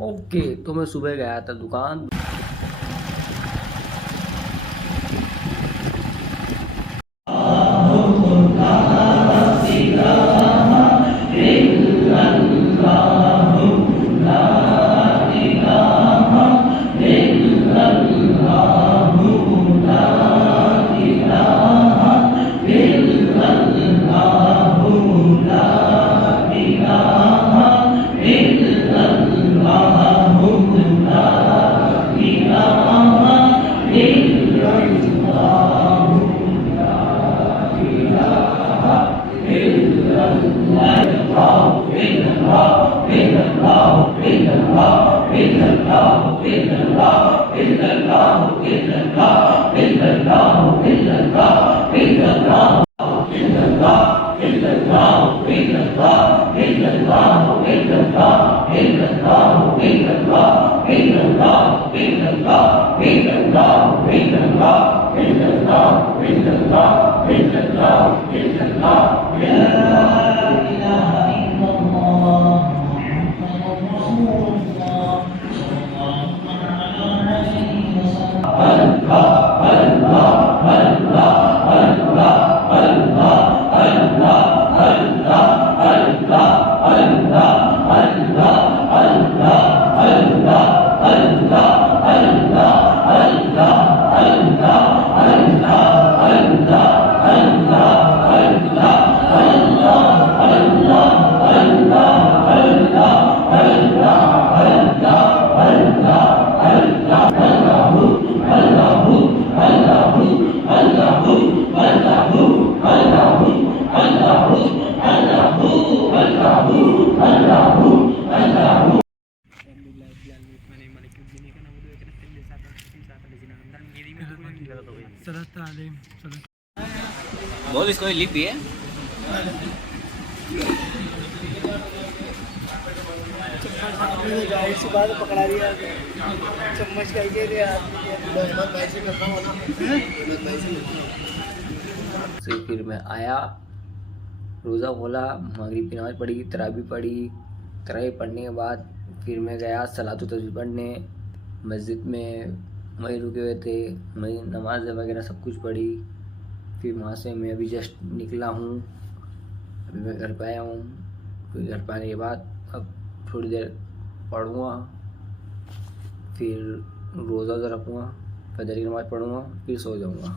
Okay, तो मैं सुबह गया था दुकान। बोल इसको लिप भी है। पकड़ा दिया चम्मच का फिर मैं आया, रोज़ा खोला, मगरिब की नमाज़ पढ़ी, तरावी पढ़ी। तरावी पढ़ने के बाद फिर मैं गया सलातो तस्बीह पढ़ने मस्जिद में। वहीं रुके हुए थे, वहीं नमाज वगैरह सब कुछ पढ़ी। फिर वहाँ से मैं अभी जस्ट निकला हूँ, अभी मैं घर पे आया हूँ। फिर घर पे आने के बाद अब थोड़ी देर पढ़ूँगा, फिर रोज़ा रखूँगा, फजर की नमाज़ पढ़ूँगा, फिर सो जाऊँगा।